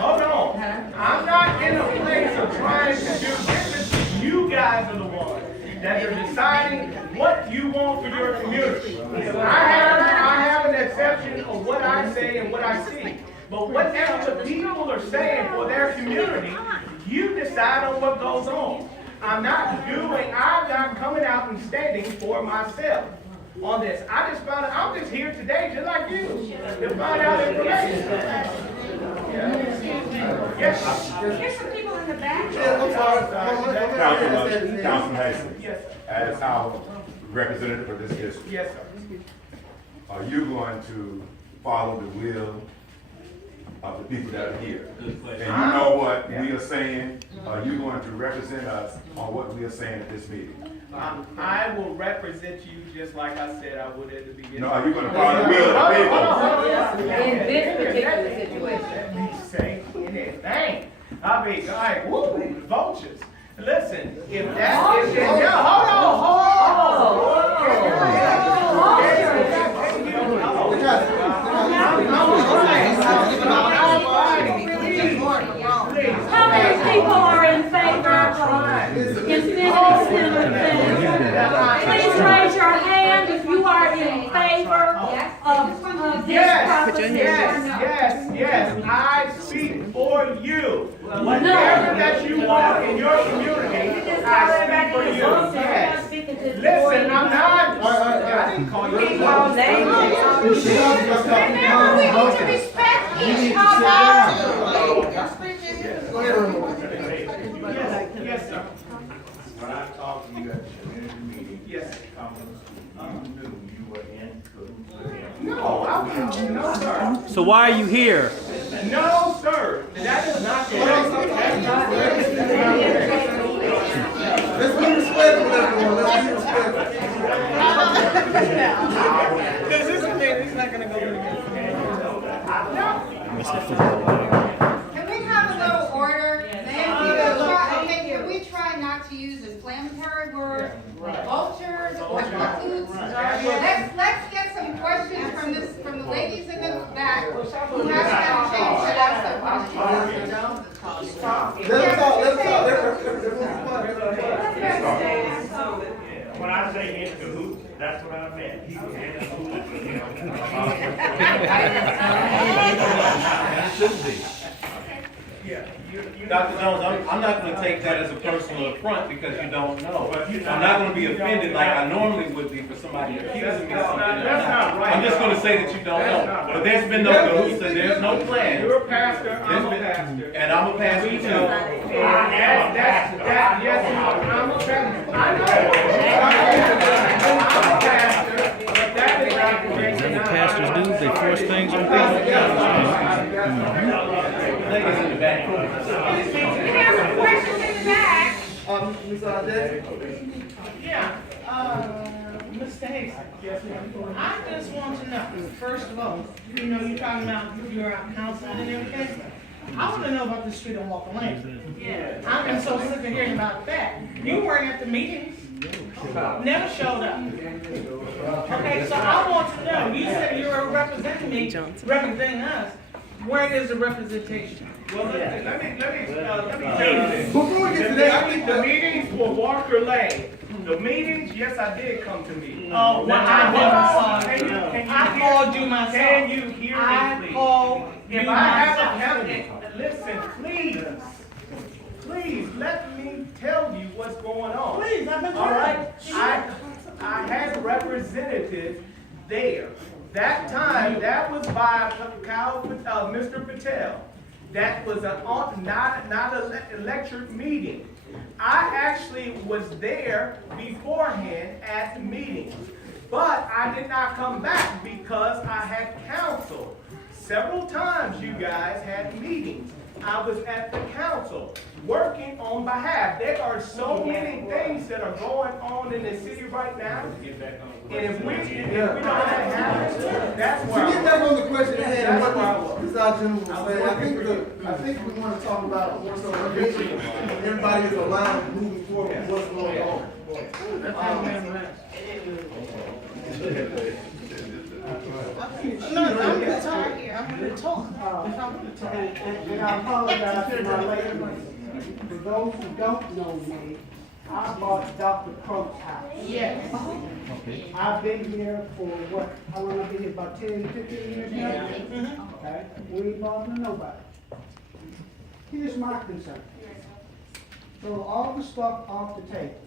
Hold on. I'm not in a place of trying to do business. You guys are the ones that are deciding what you want for your community. I have an exception of what I say and what I see. But whatever the people are saying for their community, you decide on what goes on. I'm not coming out and standing for myself on this. I just found out, I'm just here today, just like you, to find out information. Yes. There's some people in the back. Councilman Hastings, Yes. as our representative for this district, Yes, sir. are you going to follow the will of the people that are here? And you know what we are saying? Are you going to represent us on what we are saying at this meeting? I will represent you just like I said I would at the beginning. No, are you going to follow the will of the people? In this particular situation. Let me say anything. I mean, like, woo, vultures. Listen, if that is, hold How many people are in favor of infinity center? Please raise your hand if you are in favor of this proposition. Yes, I speak for you. Whatever that you want in your community, I speak for you. Yes. Listen, I'm not. I didn't call you. Remember, we need to respect each other. Yes, sir. When I talked to you at the community meeting, Yes. you knew you were in cahoots. No, sir. So why are you here? No, sir. That is not correct. That's not correct. Let's be respectful, everyone. Let's be respectful. Because this man, he's not going to go to Can we have a little order? Can we try not to use inflammatory words, vultures, or cahoots? Let's get some questions from the ladies in the back who haven't had a chance to ask their questions. Let us talk. When I say in cahoots, that's what I meant. He was in cahoots with him. Dr. Jones, I'm not going to take that as a personal affront because you don't know. I'm not going to be offended like I normally would be for somebody accusing me of something that I'm not. I'm just going to say that you don't know. But there's been no cahoots and there's no plan. You're a pastor, I'm a pastor. And I'm a pastor too. Yes, I'm a pastor. I know. I'm a pastor, but that is not the case. What pastors do, they force things on people. Ladies in the back. We have some questions in the back. Ms. Ade? Yeah, Mr. Hastings, I just want to know, first of all, you're talking about you're out counseling and everything. I want to know about the street and walk lane. Yeah. I've been so sick of hearing about that. You weren't at the meetings. Never showed up. Okay, so I want to know, you said you were representing me, representing us. Where is the representation? Well, let me tell you this. Before we get to that, I think The meetings for Walker Lane, the meetings, yes, I did come to meetings. Oh, well, I never saw you. I called you myself. Can you hear me, I please? called you If I haven't myself. listen, please, let me tell you what's going on. Please, I've been All right, trying. I had a representative there. That time, that was by Mr. Patel. That was not a lecture meeting. I actually was there beforehand at the meeting, but I did not come back because I had counsel. Several times you guys had meetings. I was at the council working on behalf. There are so many things that are going on in the city right now. And if we don't have it, that's where To get back on the question at hand, That's where I what was. Mr. Algin was saying, I think we want to talk about more so prevention. Everybody is aligned moving forward with what's going on. No, I'm gonna talk here, I'm gonna talk. And I apologize to my lady. For those who don't know me, I bought Dr. Croak's house. Yes. I've been here for what, how long I've been here, about 10, 15 years now? Okay, we ain't bothering nobody. Here's my concern. Throw all the stuff off the table.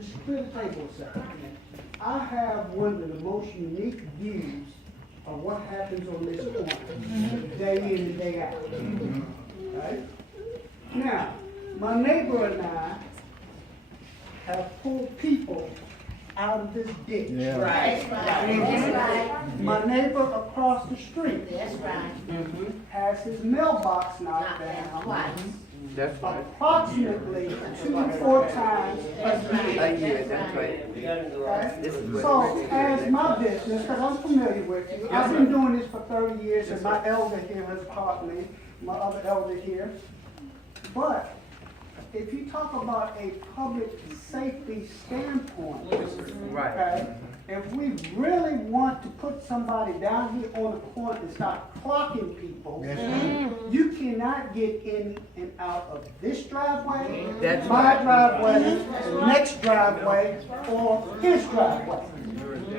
Just clear the table a second. I have one of the most unique views of what happens on this corner, day in and day out. Right? Now, my neighbor and I have pulled people out of this ditch. Right. My neighbor across the street That's right. has his mailbox knocked down approximately 2 to 4 times a year. Okay? So, as my business, because I'm familiar with you, I've been doing this for 30 years, and my elder here has taught me, my other elder here. But if you talk about a public safety standpoint, okay, if we really want to put somebody down here on the corner and start clocking people, you cannot get in and out of this driveway, my driveway, the next driveway, or his driveway.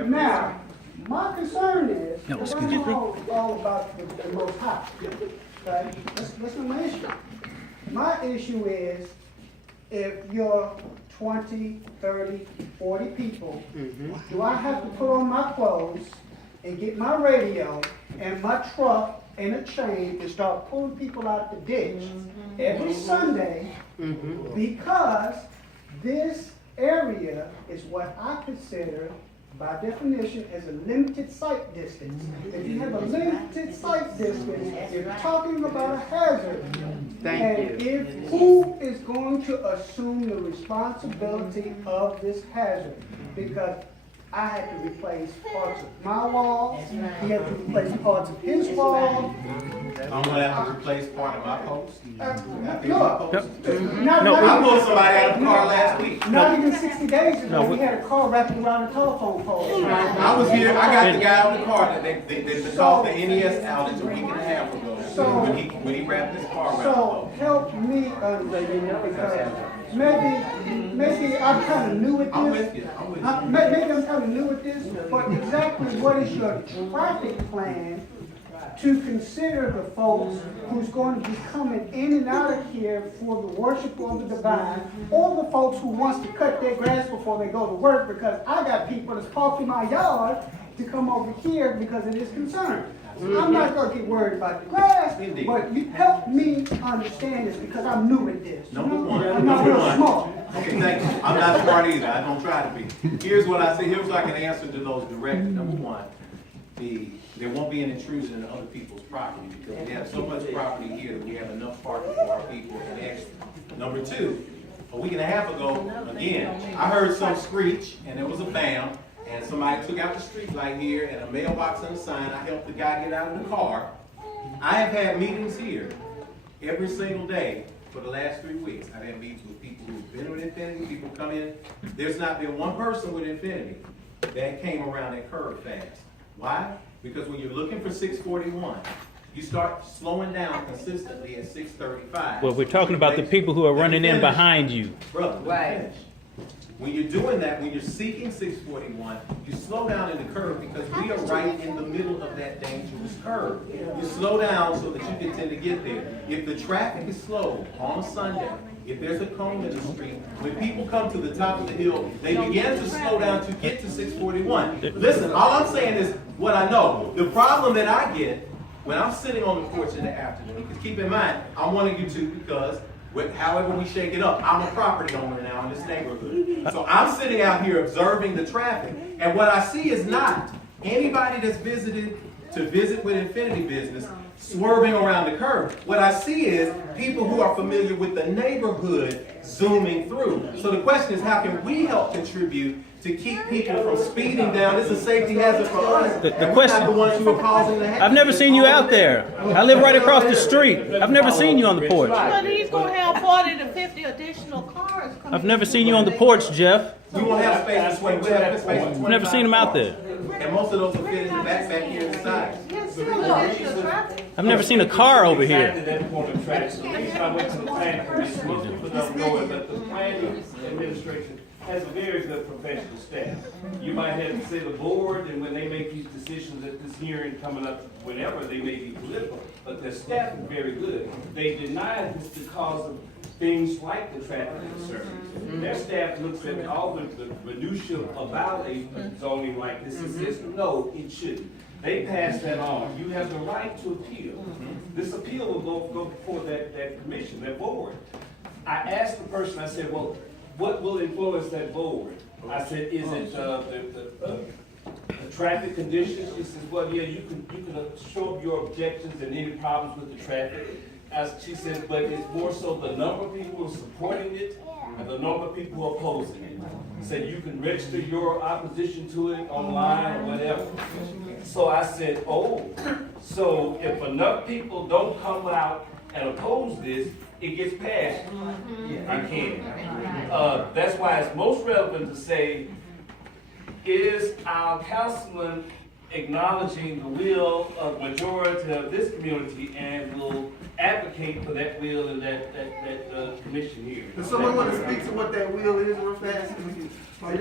Now, my concern is, because I know all about the Most High, okay? That's not my issue. My issue is, if you're 20, 30, 40 people, do I have to put on my clothes and get my radio and my truck and a chain and start pulling people out the ditch every Sunday because this area is what I consider, by definition, as a limited sight distance. If you have a limited sight distance, you're talking about a hazard. Who is going to assume the responsibility of this hazard? Because I had to replace parts of my wall, he had to replace parts of his wall. I'm gonna have to replace part of my post. No, I pulled somebody out of the car last week. Not even 60 days ago, we had a car wrapped around a telephone pole. I was here, I got the guy out of the car that called the NES outage a week and a half ago. When he wrapped his car around the So pole. help me understand, because maybe I'm kind of new at this. I'm with you. Maybe I'm kind of new at this, but exactly what is your traffic plan to consider the folks who's going to be coming in and out of here for the worship of the divine, or the folks who wants to cut their grass before they go to work, because I got people that's parked in my yard to come over here because of this concern. I'm not going to get worried about the grass, but you help me understand this because I'm new at this. Number one. I'm not real smart. Okay, thank you. I'm not smart either. I don't try to be. Here's what I say. Here's what I can answer to those directly. Number one, there won't be an intrusion in other people's property because we have so much property here that we have enough parking for our people and extra. Number two, a week and a half ago, again, I heard some screech and there was a bam. And somebody took out the street light here and a mailbox and a sign. I helped the guy get out of the car. I have had meetings here every single day for the last 3 weeks. I've had meetings with people who've been with Infinity, people come in. There's not been one person with Infinity that came around that curve fast. Why? Because when you're looking for 641, you start slowing down consistently at 635. Well, we're talking about the people who are running in behind you. Brother, finish. When you're doing that, when you're seeking 641, you slow down in the curve because we are right in the middle of that dangerous curve. You slow down so that you can tend to get there. If the traffic is slow on a Sunday, if there's a cone in the street, when people come to the top of the hill, they begin to slow down to get to 641. Listen, all I'm saying is what I know. The problem that I get when I'm sitting on the porch in the afternoon, because keep in mind, I'm one of you two because however we shake it up, I'm a property owner now in this neighborhood. So I'm sitting out here observing the traffic. And what I see is not anybody that's visited to visit with Infinity Business swerving around the curve. What I see is people who are familiar with the neighborhood zooming through. So the question is, how can we help contribute to keep people from speeding down? It's a safety hazard for us. The question, the ones who are causing the hazard. I've never seen you out there. I live right across the street. I've never seen you on the porch. But he's gonna have 40 to 50 additional cars coming. I've never seen you on the porch, Jeff. We won't have space to swing. We'll have space to swing. I've never seen him out there. And most of those are fit in the back here inside. I've never seen a car over here. Exactly that point of traffic. The reason I went to the planning commission, most people don't know it, but the planning administration has a very good professional staff. You might have to say the board, and when they make these decisions at this hearing coming up, whenever they may be political, but their staff is very good. They deny this because of things like the traffic concerns. Their staff looks at all the minutia about a zoning like this and says, no, it shouldn't. They pass that on. You have the right to appeal. This appeal will go before that commission, that board. I asked the person, I said, well, what will influence that board? I said, is it the traffic conditions? He says, well, yeah, you can show up your objections and any problems with the traffic. She says, but it's more so the number of people who are supporting it and the number of people who are opposing it. Said you can register your opposition to it online or whatever. So I said, oh, so if enough people don't come out and oppose this, it gets passed. I can't. That's why it's most relevant to say, is our councilman acknowledging the will of majority of this community and will advocate for that will in that commission here? Does someone want to speak to what that will is real fast? They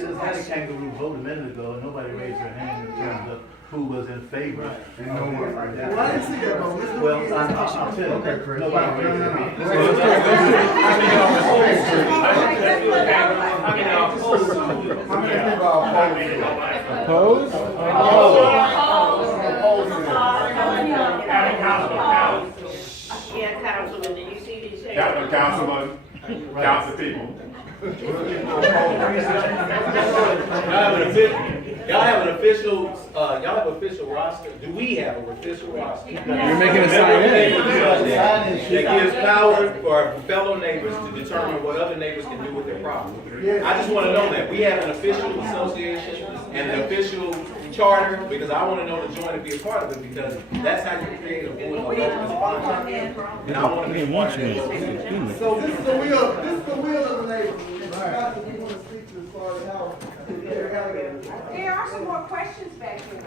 just had a kangaroo vote a minute ago, and nobody raised their hand in terms of who was in favor. And no one. Well, I didn't see that, though. Let's do Well, it. I'll tell you, nobody raised their hand. Opposed? Yeah, Councilman, do you see these? Councilman, council people. Y'all have an official roster. Do we have an official roster? You're making a sign in. That gives power for fellow neighbors to determine what other neighbors can do with their property. I just want to know that. We have an official association and an official charter, because I want to know the joint to be a part of it, because that's how you create a board of elected responsibility. And I want to be part of it. So this is the will of the neighborhood. Guys, if you want to speak to as far as how. There are some more questions back here.